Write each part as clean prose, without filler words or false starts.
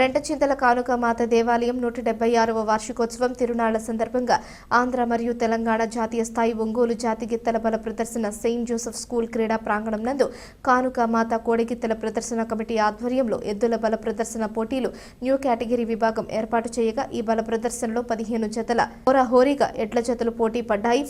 రెంటచింతల కానుక మాత దేవాలయం 176వ వార్షికోత్సవం తిరునాళ్ల సందర్భంగా ఆంధ్ర మరియు తెలంగాణ జాతీయ స్థాయి ఒంగోలు జాతిగిత్తల బల ప్రదర్శన సెయింట్ జోసెఫ్ స్కూల్ క్రీడా ప్రాంగణం నందు కానుక మాత కోడిగిత్తల ప్రదర్శన కమిటీ ఆధ్వర్యంలో ఎద్దుల బల ప్రదర్శన పోటీలు న్యూ కేటగిరీ విభాగం ఏర్పాటు చేయగా ఈ బల ప్రదర్శనలో 15 జతల హోరాహోరీగా ఎడ్ల జతలు పోటీ పడ్డాయి.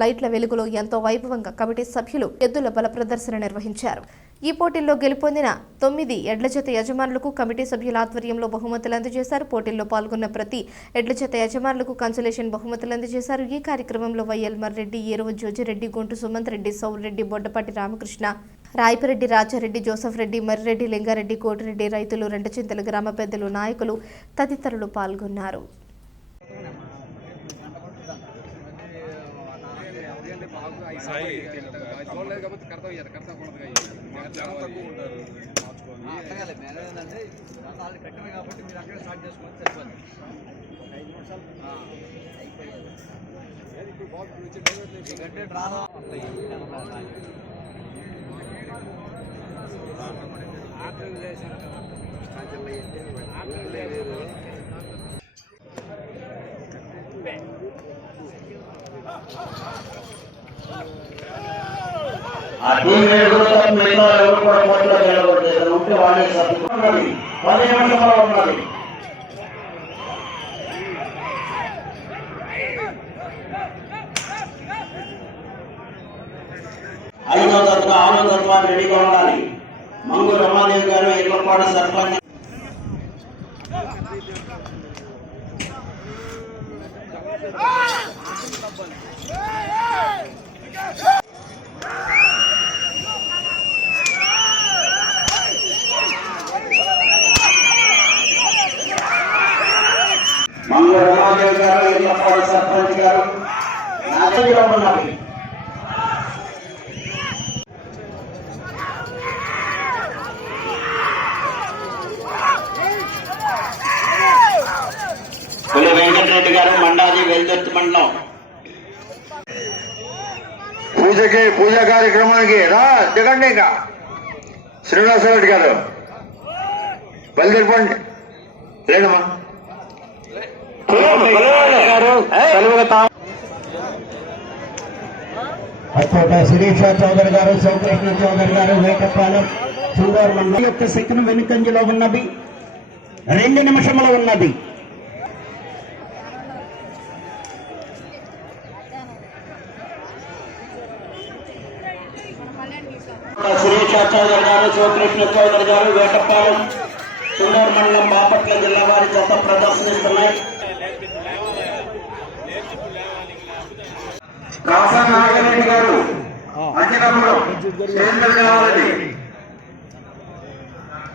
లైట్ల వెలుగులో ఎంతో వైభవంగా కమిటీ సభ్యులు ఎద్దుల బల ప్రదర్శన నిర్వహించారు. ఈ పోటీల్లో గెలుపొందిన 9 ఎడ్ల జత యజమానులకు కమిటీ సభ్యుల ఆధ్వర్యంలో బహుమతులు అందజేశారు. పోటీల్లో పాల్గొన్న ప్రతి ఎడ్ల జత యజమానులకు కన్సలేషన్ బహుమతులు అందజేశారు. ఈ కార్యక్రమంలో YL Marreddy, Eruva Joji Reddy, going to Sumanth Reddy, Sowreddy, Boddapati Ramakrishna, Rayapareddy, Rajareddy, Joseph Reddy, Marreddy, Lingareddy, Koti Reddy, రైతులు, రెంటచింతల గ్రామ పెద్దలు, నాయకులు తదితరులు పాల్గొన్నారు. ఐదో తరగతి 6వ తరగతి రెడీగా ఉండాలి. మంగు రమాదేవి గారు ఎర్లపాడు సర్పంచ్. మంగు రమాదేవి గారు ఎర్లపాడు సర్పంచ్ గారు నాగరిలో ఉన్నవి. పులి వెంకటరెడ్డి గారు మండాది వెల్దుర్తి మండలం. పూజా కార్యక్రమానికి రా దిగండి. ఇంకా శ్రీనివాసరెడ్డి గారు బయలుదేరిపోండి. లేదమ్మా శిరీష చౌదరి గారు, సౌకృష్ణ చౌదరి గారు, వేటపాలెం సుందర్ మండలం యొక్క శక్తిని వెనుకంజలో ఉన్నది. 2 నిమిషములు ఉన్నది. శిరీష చౌదరి గారు, సౌకృష్ణ చౌదరి గారు, వేటపాలెం సుందర్ మండలం బాపట్ల జిల్లా వారి జత ప్రదర్శనిస్తున్నాయి. కాసా నాగరెడ్డి గారు అంజనాపురం స్టేజ్ మీద కావాలండి.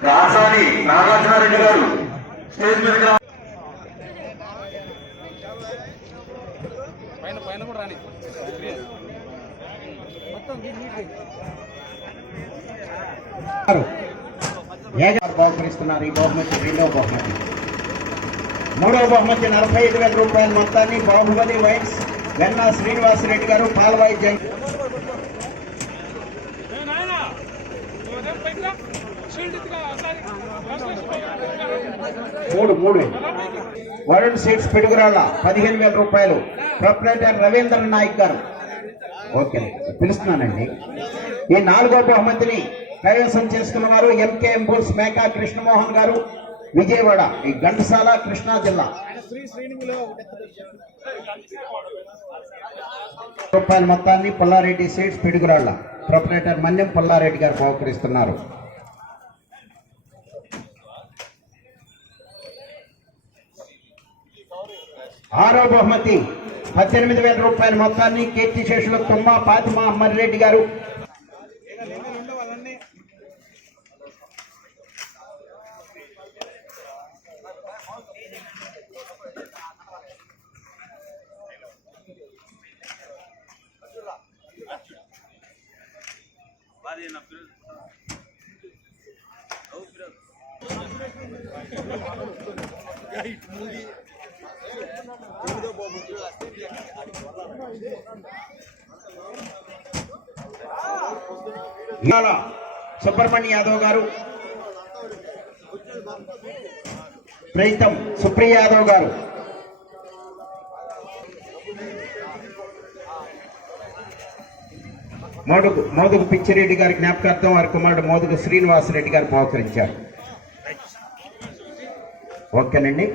కాసాని నాగార్జునారెడ్డి గారు స్టేజ్ మీద కావాలి. బహుకరిస్తున్నారు. ఈ బహుమతి 2వ బహుమతి. 3వ బహుమతి 45,000 రూపాయల మొత్తాన్ని బాహుబలి వైన్స్ వెన్న శ్రీనివాసరెడ్డి గారు పాల్వాయి జంగ్. 3 వరుణ్ సీట్స్ పిడుగురాళ్ళ 15,000 రూపాయలు. ప్రొప్రైటర్ రవీంద్ర నాయక్ గారు. ఓకే, పిలుస్తున్నానండి. ఈ 4వ బహుమతిని కైవసం చేసుకున్న వారు ఎంకేఎం బుల్స్ మేకా కృష్ణమోహన్ గారు, విజయవాడ, ఈ ఘంటసాల, కృష్ణా జిల్లా. రూపాయల మొత్తాన్ని పుల్లారెడ్డి సీట్స్ పిడుగురాళ్ళ ప్రొపరేటర్ మన్యం పుల్లారెడ్డి గారు బహుకరిస్తున్నారు. 6వ బహుమతి 18,000 రూపాయల మొత్తాన్ని కీర్తిశేషులు తుమ్మ ఫాతిమా మర్రెడ్డి గారు. సుబ్రహ్మణ్య యాదవ్ గారు, ప్రీతం సుప్రియ యాదవ్ గారు. మోదుగు పిచ్చిరెడ్డి గారి జ్ఞాపకార్థం వారి కుమారుడు మోదుగు శ్రీనివాసరెడ్డి గారు బహుకరించారు. ఓకేనండి.